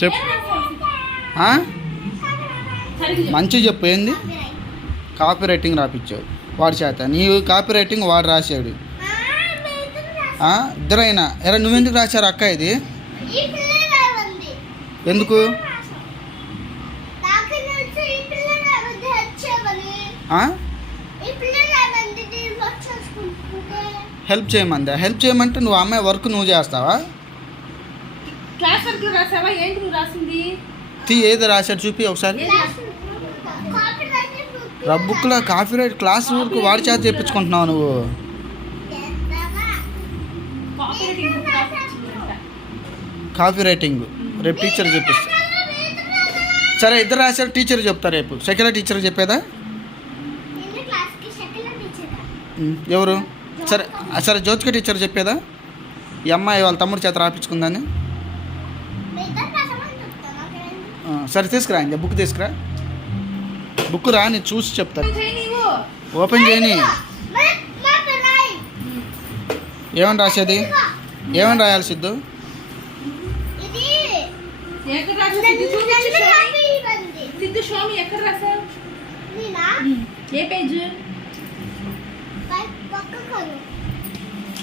చెప్పు మంచిగా చెప్పు ఏంది కాపీ రైటింగ్ రాపిచ్చావు వాడి చేత నీ కాపీ రైటింగ్ వాడు రాశాడు ఇద్దరైనా ఎరా నువ్వెందుకు రాశారు అక్క ఇది ఎందుకు హెల్ప్ చేయమందా హెల్ప్ చేయమంటే నువ్వు అమ్మాయి వర్క్ నువ్వు చేస్తావా క్లాస్ వర్క్ రాసావా ఏంటి నువ్వు రాసింది ఏది రాశాడు చూపి ఒకసారి బుక్లో కాపీ రైట్ క్లాస్ వర్క్ వాడి చేత చెప్పించుకుంటున్నావు నువ్వు కాపీ రైటింగ్ రేపు టీచర్ చెప్పిస్తా సరే ఇద్దరు రాశారు టీచర్ చెప్తారు రేపు సెకండ్ టీచర్ చెప్పేదా ఎవరు సరే సరే జ్యోతిక టీచర్ చెప్పేదా ఈ అమ్మాయి వాళ్ళ తమ్ముడు చేత రాపించుకుందని సరే తీసుకురా ఇంక బుక్ తీసుకురా బుక్ రా నేను చూసి చెప్తాను ఓపెన్ చేయని ఏమని రాసేది ఏమని రాయాలి సిద్ధు ఏ పేజ్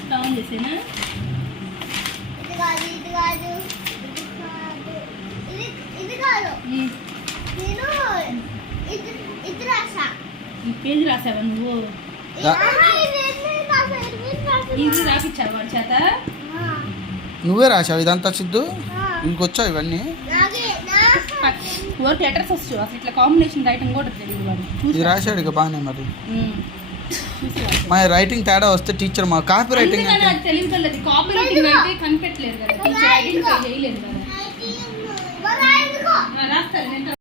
డౌన్ చేసేనా పేజ్ రాసావా నువ్వు ఇది రాపిచ్చావు వాడి చేత నువ్వే రాసావు ఇదంతా సిద్ధు ఇంకొచ్చావు ఇవన్నీ వర్క్ లెటర్స్ వచ్చు అసలు ఇట్లా కాంబినేషన్ రైటింగ్ కూడా తెలియదు వాడు ఇది రాశాడు ఇక బాగానే మరి మా రైటింగ్ తేడా వస్తే టీచర్ మా కాపీ రైటింగ్ తెలియదు కాపీ రైటింగ్ అంటే కనిపెట్టలేదు కదా టీచర్ ఐడెంటిఫై చేయలేదు కదా